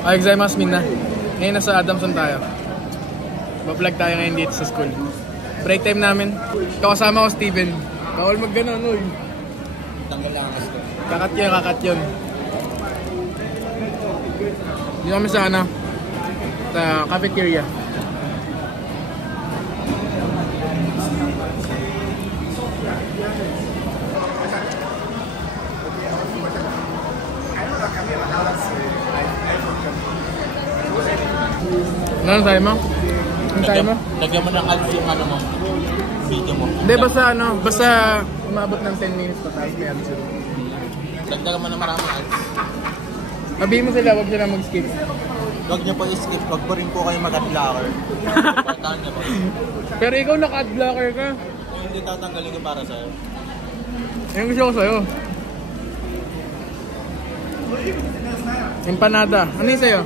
Ay, gozaimasu minna. Ngayon nasa Adamson tayo. Ba-vlog tayo ngayon dito sa school. Break time namin. Kasama ko Steven. Bawal mag-ganon, oy. Tanggal lang ang school. Kakat yun. Dito kami sa ano, sa cafeteria. Ano tayo mo? Ano tayo mo? Lagyan mo ng ads yung ano mo, video mo. Hindi, basta umabot ng 10 minutes pa tayo. May ads yun. Lagdagan mo ng maraming ads. Sabihin mo sila, huwag nyo na mag-skip. Huwag nyo po i-skip, huwag po rin po kayo mag-adblocker. Pagkakaan nyo po. Pero ikaw naka-adblocker ka. Kung hindi tatanggalin ko para sa'yo. Yung gusto ko sa'yo. Empanada. Ano yung sa'yo?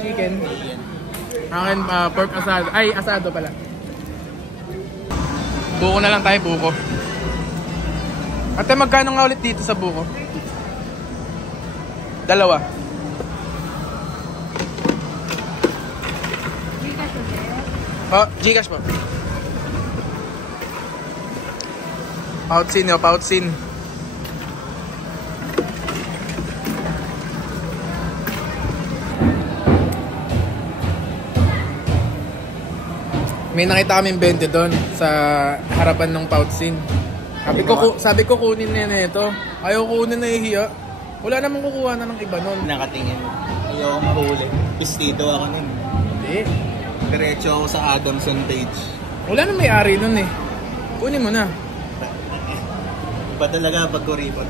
Chicken. Akin, pork asado. Ay, asado pala. Buko na lang tayo, buko. Ate, magkano nga ulit dito sa buko? 2. Oh, Gcash po. Pautsin yo, pautsin. May nakita kaming 20 doon sa harapan ng Pautsin. Sabi ko kunin na yan ito. Ayaw kunin na ihiya. Wala namang kukuha na ng iba nun. Nakatingin. Ayaw mahuli. Pistito ako nun. Hindi. Diretso ako sa Adamson page. Wala nang may-ari nun eh. Kunin mo na. Iba talaga pag kuripot.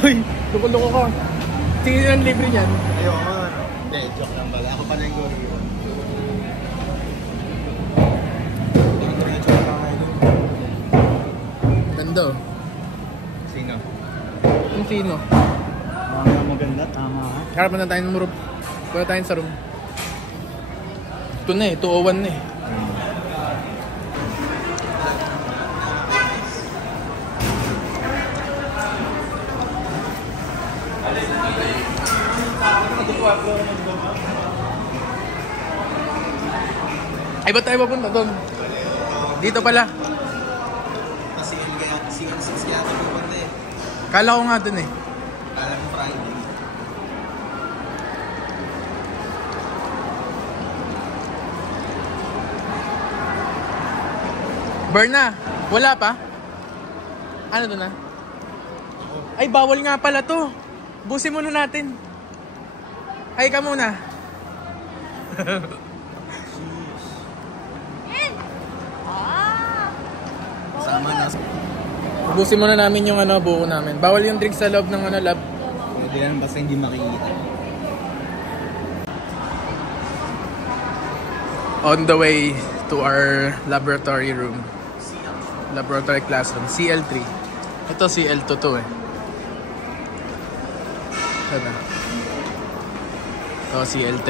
Hoy, loko-loko ka. Tingin ang libre niyan. Ayaw ako ano. Hindi, joke lang pala. Ako pala yung kuripot. Ganda oh. Sino? Yung sino? Maganda, tama ha. Harapan na tayo ng room. Kuha tayo sa room. Ito na eh, 201 na eh. Ay, ba't tayo papunta doon? Dito pala. Kasi CN6 kaya ito pupunta eh. Kala ko nga doon eh. Kala mo Friday. Berna, wala pa? Ano doon na? Ay, bawal nga pala to. Busin muna natin. Ay, ka muna. Sama na. Busin muna namin yung ano, buko namin. Bawal yung drink sa loob ng ano, lab. Pwede lang basta hindi makikita. On the way to our laboratory room. Laboratory classroom. CL3. Ito CL2 to eh. Ito. Ito CL3.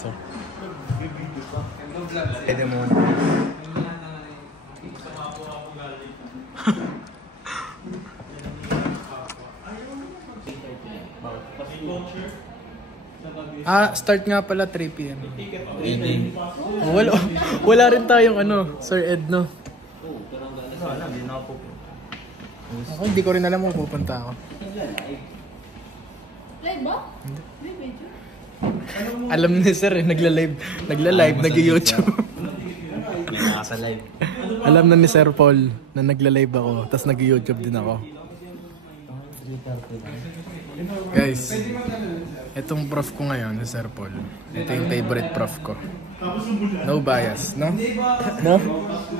So. Pwede mo. Start nga pala 3 PM. Wala rin tayong ano, Sir Ed, no? Ako, hindi ko rin alam kung pupunta ako. Live ba? Hindi. Alam ni Sir eh, nagla-live, nag-YouTube. Sa live. Alam na ni Sir Paul na nagla-live ako, tapos nag-YouTube din ako. Guys, itong prof ko ngayon, si Sir Paul. Ito yung favorite prof ko. No bias, no? No?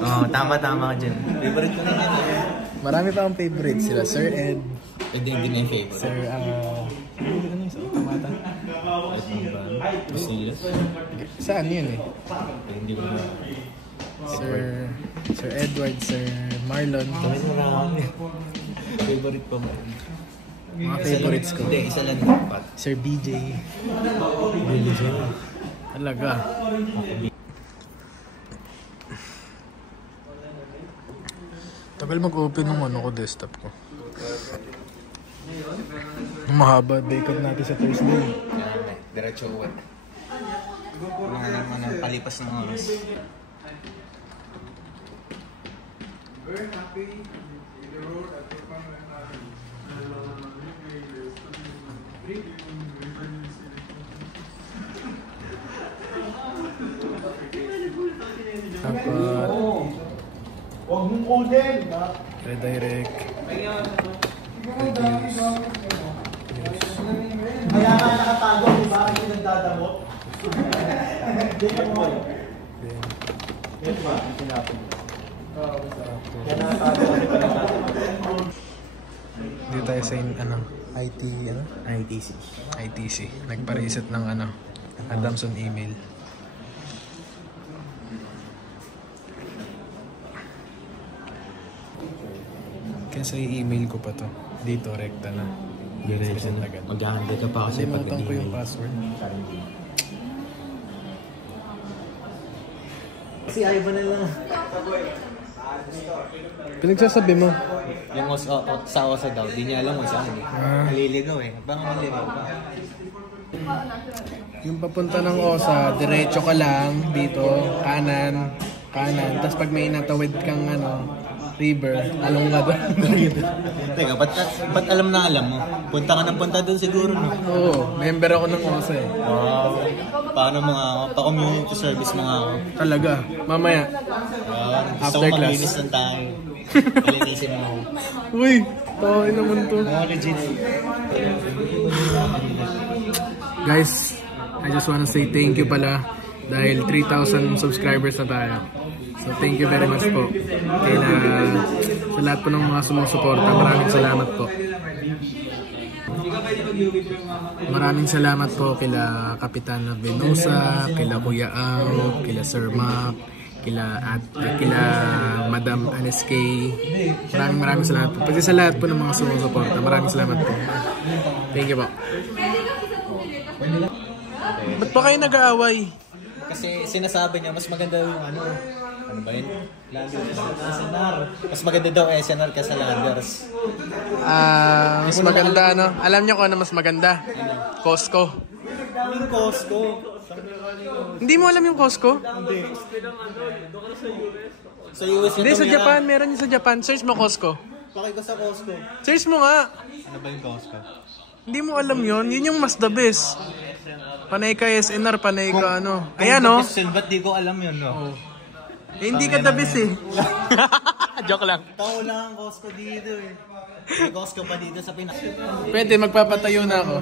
Oo, tama-tama ka dyan. Favorite ko na yan eh. Marami pa akong favorite sila. Sir Ed. Pwede hindi na yung favorite. Sir, ano yung sa automata? Basilas? Saan yun eh? Hindi ko na. Sir Edward, Sir Marlon. Favorite pa mo. Mga favorites ko. Hindi, isa lang dapat. Sir BJ. Talaga. Tagal mag-open ng ano ko, desktop ko. Mahaba bacon natin sa Thursday. Diretso uwi. Wala naman ang palipas ng oras. Very happy with the road at the dapat huwag mong kunin. Redirect. Reduce. Kaya nga nakatago, di ba? Kasi nagdadamot. Dito tayo sa ITC. Nagpa-reset ng Adamson email. Kasi i-email ko pa to. Dito, rekta na. Diretso na. Mag-handle ka pa kasi pag nalimutan ko yung password. Kasi ayaw ba nila? Pinagsasabi mo? Yung sa OSA daw, di niya alam kung saan eh. Naliligaw eh. Baka maliligaw ka. Yung papunta ng OSA, diretso ka lang dito, kanan. Tapos pag may natawid kang river, along ka doon. Teka, ba't alam mo? Punta ka ng punta doon siguro, no? Oo, member ako ng OSA eh. Wow. Paano pa-community service mga ako? Talaga, mamaya. After class. Maglinis lang tayo. Kalinisin mo. Uy, tawin naman to. Legit. Guys, I just wanna say thank you pala dahil 3,000 subscribers na tayo. So thank you very much po sa lahat po ng mga sumusuporta. Maraming salamat po. Maraming salamat po kila Kapitan Venosa, kila Kuya Ang, kila Sir Mac, kila Madam Anes K. Maraming salamat po. Pati sa lahat po ng mga sumusuporta. Maraming salamat po. Thank you po. Ba't pa kayo nag-aaway? Kasi sinasabi niya, mas maganda yung ano ba yun? SNR. Mas maganda daw SNR kaysa Ladders. Mas maganda Alam niyo kung ano mas maganda? Costco. Yung Costco. Hindi mo alam yung Costco? Hindi. Sa US Hindi, sa Japan. Meron yun sa Japan. Search mo Costco. Pakay ko sa Costco. Search mo nga. Ano ba yung Costco? Hindi mo alam yun. Yun yung mas the best. Panay ka SNR, panay ka Kaya ba't di ko alam yun, no? Hindi ka the best eh. Joke lang. Tao lang ang Costco dito eh. May Costco pa dito sa Pinas. Pwede, magpapatayo na ako.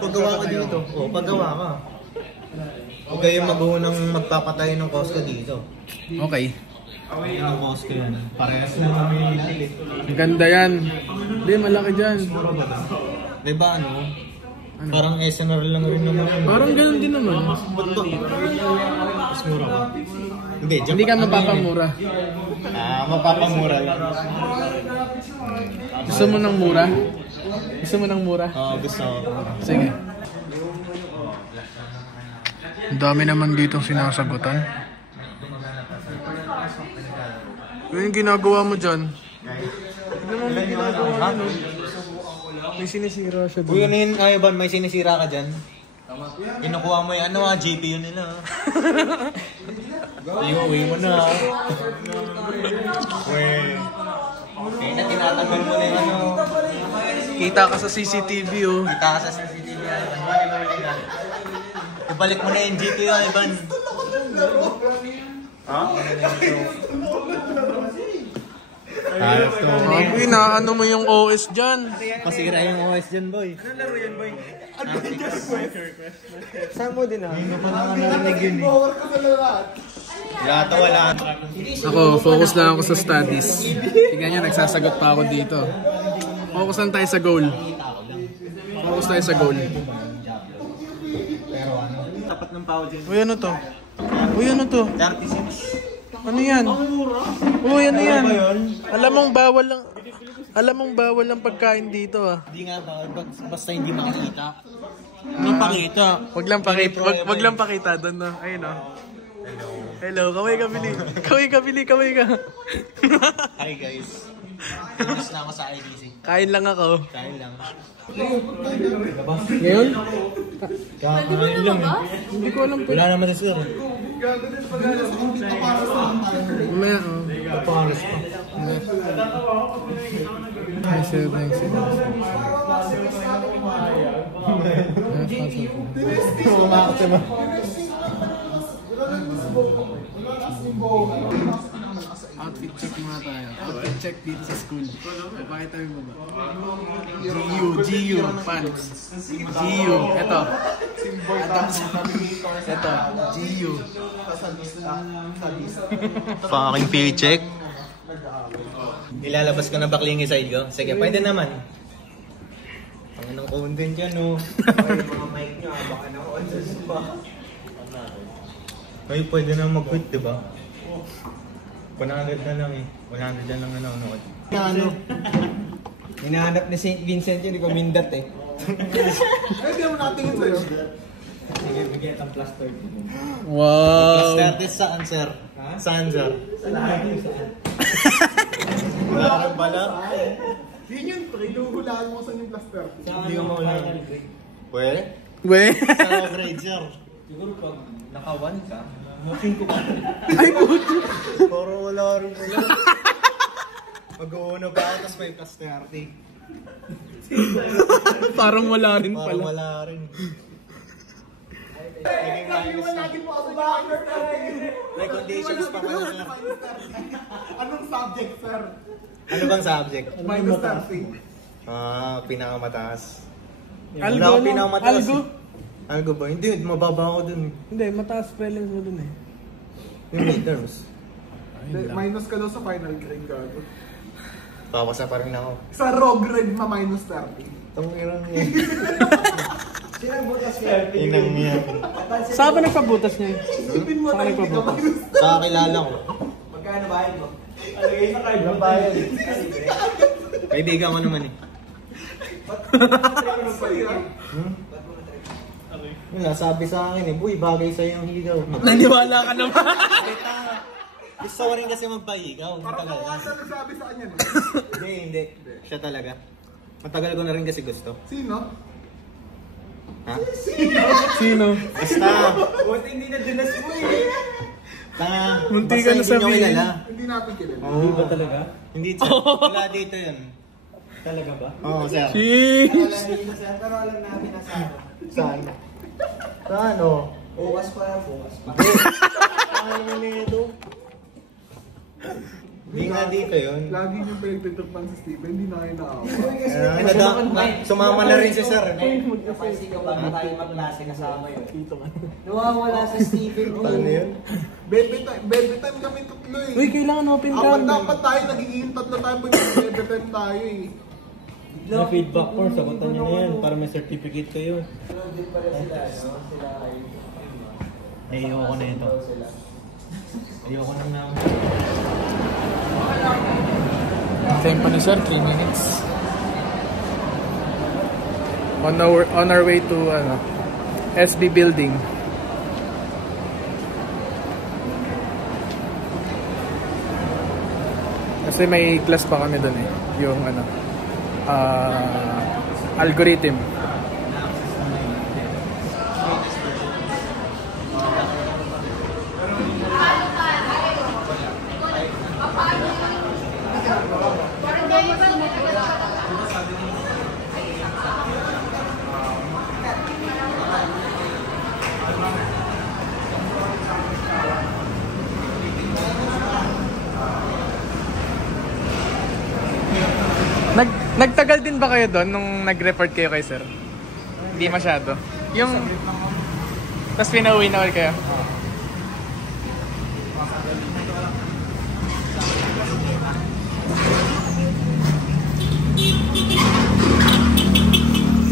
Paggawa ka dito. Oo, paggawa ka. Huwag kayong mag-unang magpapatayo ng Costco dito. Okay. Yun ang Costco yan. Parehas na kami nilili. Ang ganda yan. Hindi, malaki dyan. Diba Parang SNR lang rin naman. Parang ganun din naman. Ba't ba? Mas mura ba? Hindi ka mapapamura. Mapapamura lang. Gusto mo ng mura? Gusto mo ng mura? Oo, gusto ko. Sige. Ang dami naman ditong sinasagutan. Ano yung ginagawa mo dyan? Tignan mo may ginagawa mo. May sinisira siya Uy, doon. ano yun? May sinisira ka dyan? Kinukuha mo yung GPU nila. Uwi mo na. Kaya na tinatagal mo na yung Kita ka sa CCTV oh. Kita ka sa CCTV. Ibalik mo na yung GPU, Ivan. Uy, naano mo yung OS dyan. Masira yung OS dyan, boy. Anong laro yan, boy? Saan mo din Hindi mo pa naman narinig yun eh. Wala. Ako, focus lang ako sa studies. Tingnan nyo, nagsasagot pa ako dito. Focus lang tayo sa goal. Focus tayo sa goal. Tapat ng pao dyan. Uy, ano to? Uy, ano to? 36. Ano yan? Uy, ano yan? Alam mong bawal ang pagkain dito ah. Hindi nga ba, basta hindi makikita. Hindi pakita. Wag lang pakita doon no. Ayun oh. Hello, kaway ka. Hi guys. Tapos na ako sa IDC. Kain lang ako. Kain lang. Ngayon? Kakain lang eh. Hindi ko alam po. Wala naman si sir. Mamaya, oh. Paparas pa. Hi, sir. Thanks. Kumakot siya ba? Outfit check muna tayo. Outfit check dito sa school. Pakita mo ba? GU, pants. GU, eto. Eto, GU. Fucking paycheck. Ilalabas ko na baklingi side ko. Sige, pwede naman. Ang anong content yan, no? Ay, mga mic nyo, baka na-on-sales pa. Ay, pwede na mag-quit, diba? 100 na lang eh. 100 na lang na nanonood. Ano? Hinahanap ni St. Vincent yun, di ko mindat eh. Pwede mo natingin sa'yo. Sige, bigyan ang plus 30. Wow! Plus 30 saan, sir? Saan, sir? Wala ka rin bala? Yun yun, pre. Huhulaan mo saan yung plus 30. Hindi ka mawala. Pwede? We? Sa grade, sir. Siguro pag naka-1 ka, making ko pa. Ay, puto! Puro wala rin pala. Mag-uuna pa ako, tapos may plus 30. Parang wala rin Parang pala. wala rin. May conditions pa pala, sir. Anong subject, sir? Ano bang subject? Minus 30. Pinakamataas. Algo, Wala ako no? pinakamataas. Algo? Algo ba? Hindi, mababa ako dun. Hindi, mataas spelling mo dun eh. Yung midterms. Minus ka daw sa final grade gago. Papasa pa rin ako. Sa raw grade minus 30. Itong irang niya. Sinang butas niya? Inang niya. Saan ba nagpabutas niya? Isipin mo na hindi ka minus 30. Sa kakilala ko. Magkano bayad mo? Alagay sa card. Ang bayad. Kaibigan ko naman eh. Wala, sabi sa akin eh, boy, bagay sa'yo yung higaw. Naniwala ka naman. Gusto ko rin kasi magpahigaw. Parang Matagal na. kawasan na sabi sa kanya. No? Hindi. Siya talaga. Matagal ko na rin kasi gusto. Sino? Ha? Sino? Basta. Buti hindi na dinas mo eh. Tanga. Munti Basta ka na hindi nyo sabihin. kilala. Hindi natin kilala. Oo. Ba talaga? Hindi, sir. Wala dito yun. Talaga ba? Oo, sir. Sheesh! Pero alam namin na sa Saan? Saan o? bukas pa lang, bukas pa. Saan naman nito? Hindi nga dito yun. Lagi yung pinagtitrpan si Steven, hindi na kayo naawa. Sumama na rin si sir. Napansin ko ba tayo magklase kasama yun? Nawawala si Steven. Paano yun? Baby time kami tatlo eh. Uy, kailangan open Apat cam. dapat tayo, nagiging tatlo tayo pag baby time tayo eh. Na feedback ko, sagutan niyo na yan para may certificate kayo. Ayoko na ito. Ayoko na na. Time pa ni sir, 3 minutes. On our way to SB building. Kasi may class pa kami doon eh. Yung algorithm. Nagtagal din ba kayo doon nung nag-report kayo kay sir? Hindi masyado. Yung... Tapos pinauwi na ulit kayo?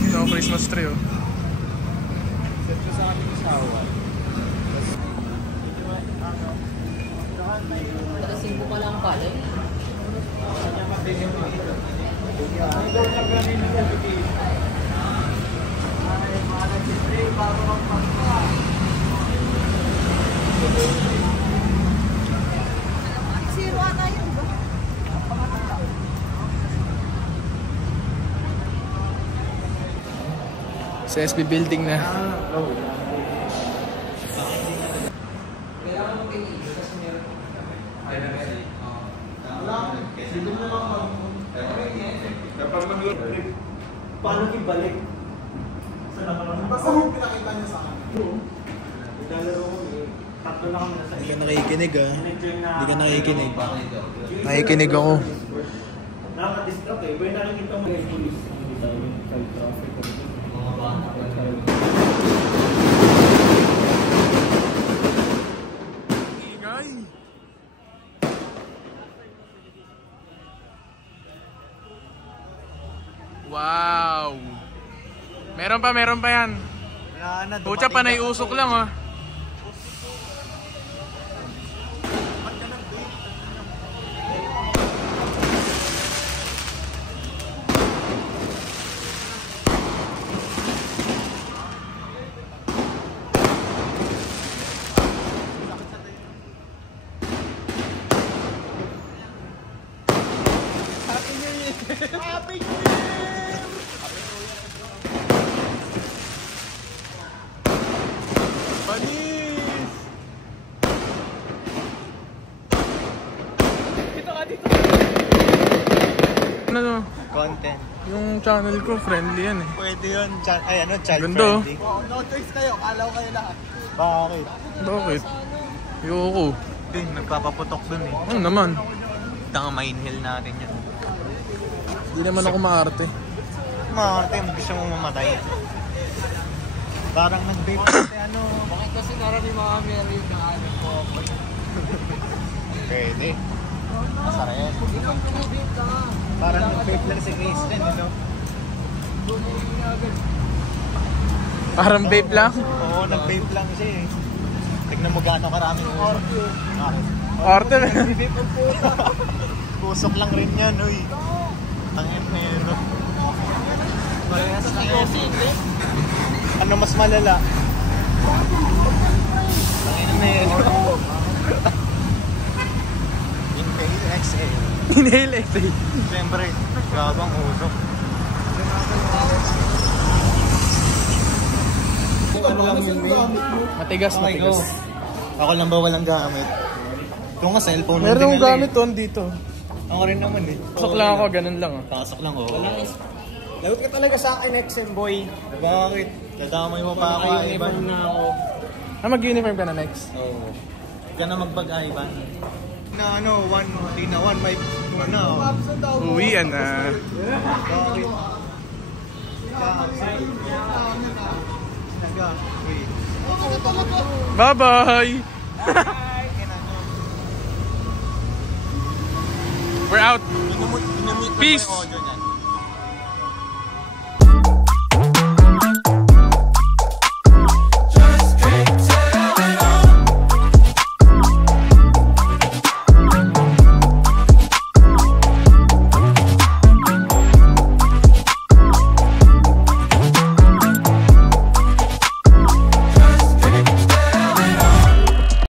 Ito, Christmas tree oh. Kasing ko pala ang pala eh. Zero ata yun, ba? Sa SB building na. Paano ibalik? Basta yung pinakita niya sa akin. Naglalaro kami. Tatlo na kami nasa Hindi ka nakikinig ah. Hindi ka nakikinig. Bakit? Nakikinig ako. Nakaka-distract eh. Pwede nakikita mo yung police. Ingay! Wow! Meron pa yan. Pucha, panay usok lang ah. Ano? Content. Yung channel ko, friendly yan eh. Pwede yun. Child Ganda, oh. friendly. No choice kayo, kala ko kayo lahat. Bakit? Bakit? Ayoko. Din, nagpapaputok dun eh. Ano naman? Tanga main hill natin yan. Hindi naman ako maarte. Makakarte, gusto mo mamatay. Parang nag-vape kasi ano. Bakit kasi marami mga Mary na ano po? Pwede. Masara yan. Hindi kang tumibig ka. Parang nag-vape lang si Grace din, ano? Parang vape lang. Oo, nag-vape lang siya eh. Tignan mo gano'ng karaming usok. Arte na. Usok lang rin yan, uy. Tangin na yun, no? Ano mas malala? Tangin na yun. Inhale, exhale. Inhale, exhale. Siyempre, gabang usok. Ano lang yun, Matigas, Okay, matigas. go. Ako lang ba walang gamit? Ito nga cellphone. Meron akong gamit doon dito. Ako rin naman eh. Pasok lang ako, ganun lang ah. Pasok lang oh. Lagot ka talaga sa akin, XM boy. Bakit? Dadamay mo pa ako, Ivan. na ako. Ah, mag-uniform ka na next. Oo. Ka na magbag-Ivan. Na ano, di na one, may two na oh. Uwian na. Bakit? Bye-bye! We're out! Peace!